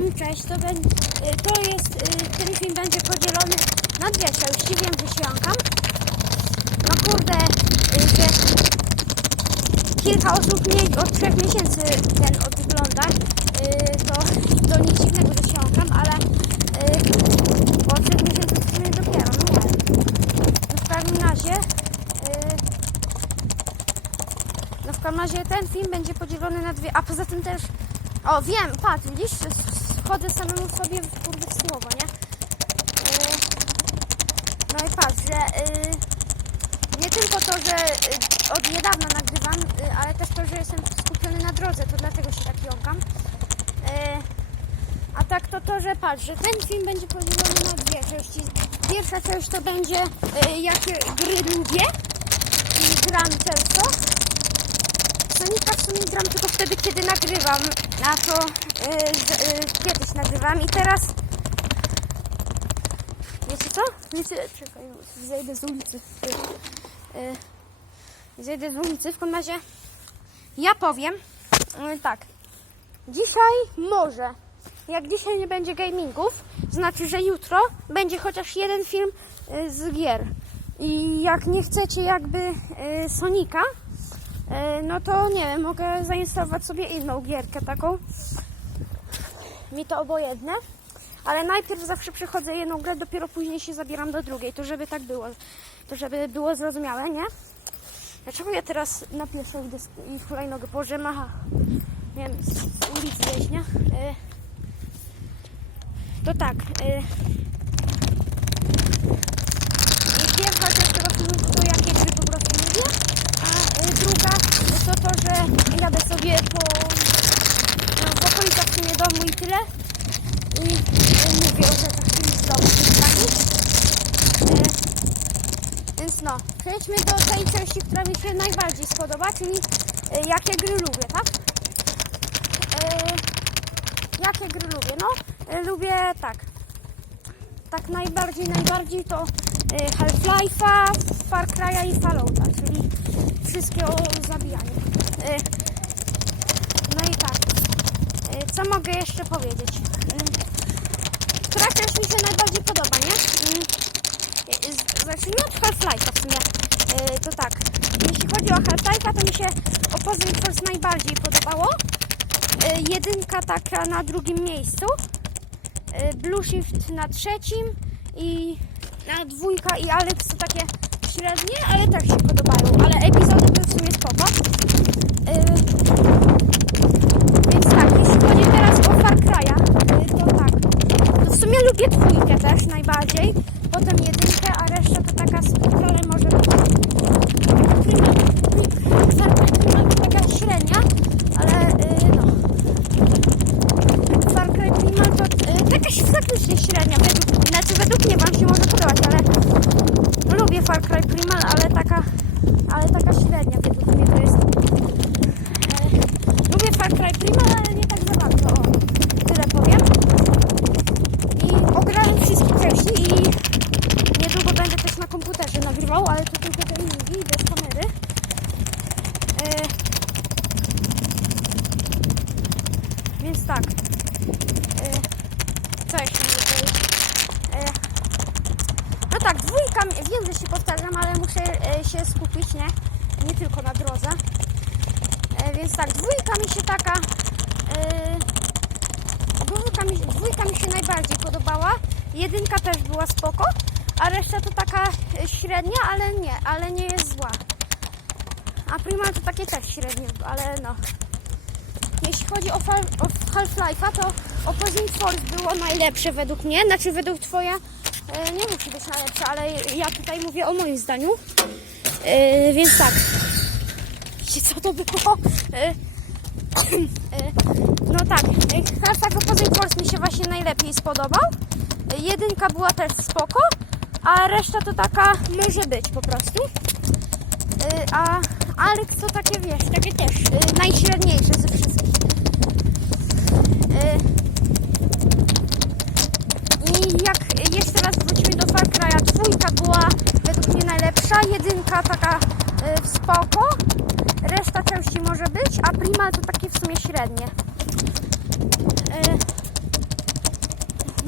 Cześć, to, y, to jest, y, ten film będzie podzielony na dwie części, wiem, że się jąkam. No kurde, y, że kilka osób mniej od trzech miesięcy ten ogląda, to, to nic dziwnego, że się jąkam, ale po trzech miesięcy w sumie dopiero, no nie. No w każdym razie, no w każdym razie ten film będzie podzielony na dwie, a poza tym też o, wiem, patrz, widzisz, wchodzę samemu sobie w kurde słowo, nie? Yy, no i patrz, że yy, nie tylko to, że yy, od niedawna nagrywam, yy, ale też to, że jestem skupiony na drodze, to dlatego się tak jąkam. Yy, a tak to to, że patrz, że ten film będzie podzielony na dwie części. Pierwsza część to będzie yy, jakie gry lubię i gram często. Sonika w sumie gram tylko wtedy, kiedy nagrywam. Na to z, yy, kiedyś nagrywam i teraz. Wiecie co? Wiecie, czekaj, zejdę z ulicy. Yy, zejdę z ulicy. W każdym razie ja powiem yy, tak. Dzisiaj może. Jak dzisiaj nie będzie gamingów, znaczy, że jutro będzie chociaż jeden film z gier. I jak nie chcecie jakby Sonika, no to nie wiem, mogę zainstalować sobie inną gierkę taką. Mi to obojętne. Ale najpierw zawsze przechodzę jedną grę, dopiero później się zabieram do drugiej. To żeby tak było. To żeby było zrozumiałe, nie? Dlaczego ja teraz na pieszo idę i hulajnogę położyłem? Aha. Nie wiem, z ulicy gdzieś, nie? E, to tak. E, i pierwsza część tego filmu to jakie gry po prostu lubię, a y, druga to to, że jadę sobie po, w okolicach w sumie domu i tyle. I mówię o rzeczach czyli z domu, takich. Y, Więc no, przejdźmy do tej części, która mi się najbardziej spodoba, czyli y, jakie gry lubię, tak? Y, Jakie gry lubię? No, lubię tak. Tak najbardziej, najbardziej to Half-Life'a, Far Cry'a i Fallouta, czyli wszystkie o zabijaniu. Co mogę jeszcze powiedzieć? Która część mi się najbardziej podoba, nie? Y, y, Zacznijmy od Half-Life'a w sumie. Y, To tak. Jeśli chodzi o Half-Life'a, to mi się Opposing Force najbardziej podobało. Y, Jedynka taka na drugim miejscu. Blue Shift na trzecim i na dwójka i Alex to takie średnie, ale też się podobają. Ale epizody to w sumie spoko. Y, Więc tak, jeśli chodzi teraz o Far Cry'a, y, to tak. Dwójkę też najbardziej. Potem jedynkę, a reszta to taka spoko, ale może być. Far Cry to taka średnia, ale y, no. Far Cry Primal to y, taka się faktycznie średnia, według, znaczy według mnie Wam się może podobać, ale lubię Far Cry Primal, ale taka, ale taka średnia według mnie to jest. Y, lubię Far Cry Primal, ale nie tak za bardzo, o, tyle powiem. I ograłem wszystkie części i niedługo będę też na nagrywał, ale to tylko gamingi bez kamery. Y, więc tak. E, Co jeszcze? E, No tak, dwójka, wiem, że się powtarzam, ale muszę e, się skupić, nie? Nie tylko na drodze. E, Więc tak, dwójka mi się taka... e, Dwójka mi, dwójka mi się najbardziej podobała. Jedynka też była spoko, a reszta to taka e, średnia, ale nie, ale nie jest zła. A Primal to takie też średnie, ale no. Jeśli chodzi o, o Half-Life'a, to Opposing Force było najlepsze według mnie. Znaczy według Twoja e, nie musi być najlepsze, ale ja tutaj mówię o moim zdaniu. E, więc tak. Co to było? E, e, no tak, e, hashtag Opposing Force mi się właśnie najlepiej spodobał. Jedynka była też spoko, a reszta to taka może być po prostu. E, a Alex to takie wiesz, takie też e, najśredniejsze ze wszystkich. E, I jak jeszcze raz wrócimy do Far Cry'a, dwójka była według mnie najlepsza, jedynka taka e, spoko, reszta części może być, a Prima to takie w sumie średnie. E,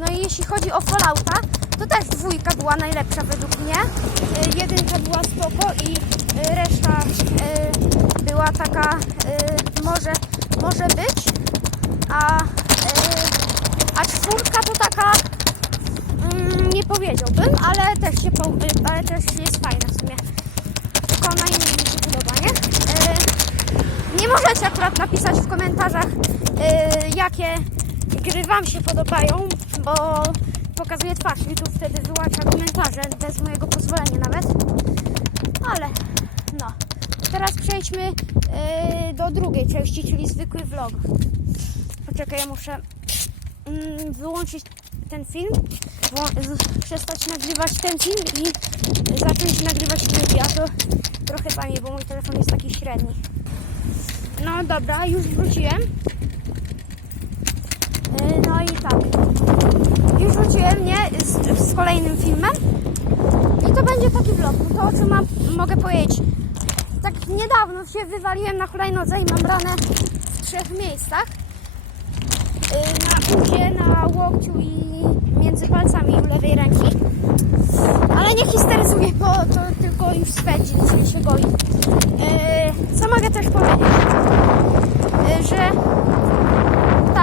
No i jeśli chodzi o Fallouta, to też dwójka była najlepsza według mnie. Y, Jedynka była spoko i y, reszta y, była taka, może, może być, a, a czwórka to taka, mm, nie powiedziałbym, ale też, się, ale też jest fajna w sumie. Tylko najmniej mi się podoba, nie? Nie możecie akurat napisać w komentarzach, jakie gry Wam się podobają, bo pokazuję twarz tu wtedy wyłącza komentarze bez mojego pozwolenia nawet. Ale no. Teraz przejdźmy y, do drugiej części, czyli zwykły vlog. Poczekaj, ja muszę mm, wyłączyć ten film, z- przestać nagrywać ten film i zacząć nagrywać drugi, a to trochę fajnie, bo mój telefon jest taki średni. No dobra, już wróciłem. Yy, No i tak. Już wróciłem, nie? Z, z kolejnym filmem. I to będzie taki vlog. To o czym mam, mogę powiedzieć. Tak niedawno się wywaliłem na hulajnodze i mam ranę w trzech miejscach. Yy, Na udzie, na łokciu i między palcami u lewej ręki. Ale nie histeryzuję, bo to tylko już spędzi, dzisiaj się goi. Yy, Co mogę też powiedzieć? Yy, Że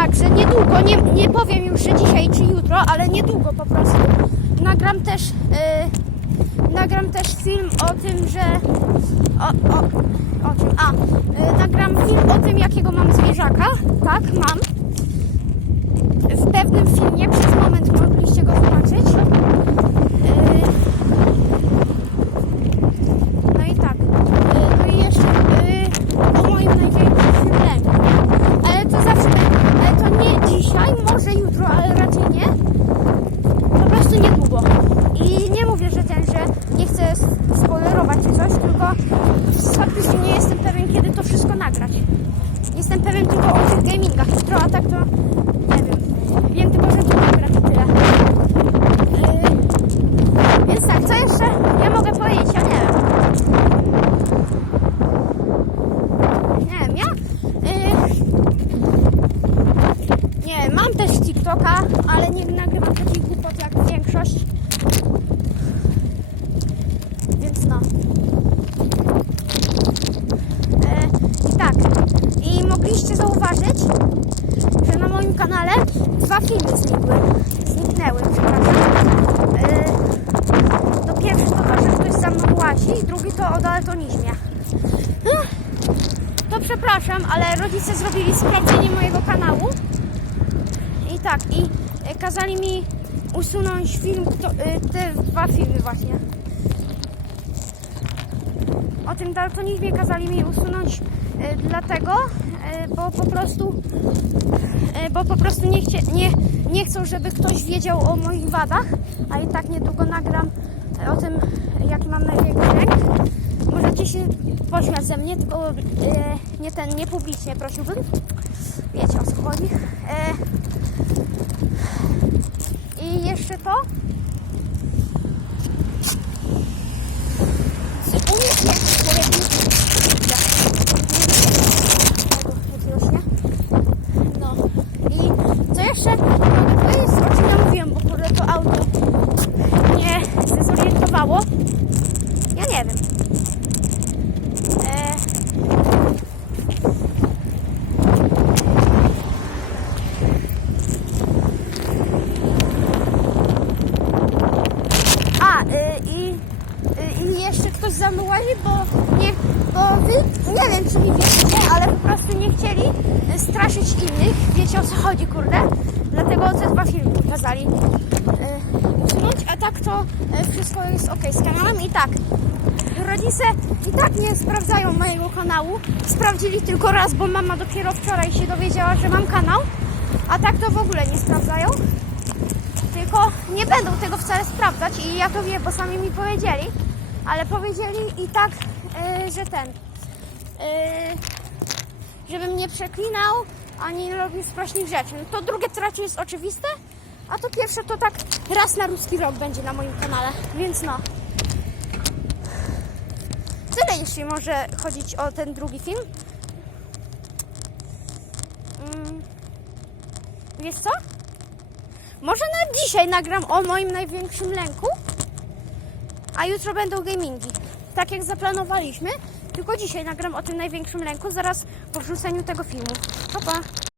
tak, że niedługo, nie, nie powiem już, że dzisiaj czy jutro, ale niedługo po prostu nagram też yy, nagram też film o tym, że o, o, o czym? A, yy, nagram film o tym, jakiego mam zwierzaka. Tak, mam. W pewnym filmie przez moment mogliście go zobaczyć. Yy, no i tak. Yy, no i jeszcze yy, o moim największym lęku. Ale to zawsze, ale to nie dzisiaj, może jutro, ale raczej nie. Po prostu niedługo. I nie mówię, że ten, że nie chcę s- spoilerować czy coś, tylko faktycznie nie jestem pewien, kiedy to wszystko nagrać. Jestem pewien tylko o tych gamingach jutro, a tak to nie wiem. Wiem tylko, że to nagrać i tyle. Yy, więc tak, co jeszcze ja mogę powiedzieć? Ja nie wiem. Nie wiem, ja... Yy, nie, mam też TikToka, ale nie nagrywam takich głupot jak większość. Więc no. E, I tak. I mogliście zauważyć, że na moim kanale dwa filmy znikły. Zniknęły, przepraszam. E, to pierwszy to to, że ktoś za mną łazi, drugi to o daltonizmie. Ech, To przepraszam, ale rodzice zrobili sprawdzenie mojego kanału. I tak, i e, kazali mi usunąć film, e, te dwa filmy właśnie. O tym daltonizmie kazali mi usunąć e, dlatego, bo po prostu bo po prostu nie, chcie, nie, nie chcą, żeby ktoś wiedział o moich wadach, a i tak niedługo nagram o tym, jaki mam największy lęk. Możecie się pośmiać ze mnie, tylko e, nie ten, nie publicznie prosiłbym. Wiecie o co chodzi. E, I jeszcze to. Z- Umiesz jak powiedzieć? Jakiegoś, nie? No. I co jeszcze? To jest o czym ja mówiłem, bo kurde to auto mnie zdezorientowało. Ja nie wiem. E... A, y, i, y, i jeszcze ktoś za mną łazi, bo nie, bo wy, nie wiem czy mi wiecie, ale po prostu nie chcieli y, straszyć innych. Wiecie o co chodzi, kurde? Dlatego te dwa filmy kazali usunąć, a tak to y, wszystko jest ok z kanałem i tak. Rodzice i tak nie sprawdzają mojego kanału. Sprawdzili tylko raz, bo mama dopiero wczoraj się dowiedziała, że mam kanał. A tak to w ogóle nie sprawdzają. Tylko nie będą tego wcale sprawdzać i ja to wiem, bo sami mi powiedzieli. Ale powiedzieli i tak, y, że ten. żebym nie przeklinał ani robił sprośnych rzeczy. No to drugie to raczej jest oczywiste, a to pierwsze to tak raz na ruski rok będzie na moim kanale, więc no. Tyle jeśli może chodzić o ten drugi film. Mm. Wiesz co? Może na dzisiaj nagram o moim największym lęku, a jutro będą gamingi. Tak jak zaplanowaliśmy, tylko dzisiaj nagram o tym największym lęku, zaraz po wrzuceniu tego filmu. Pa, pa.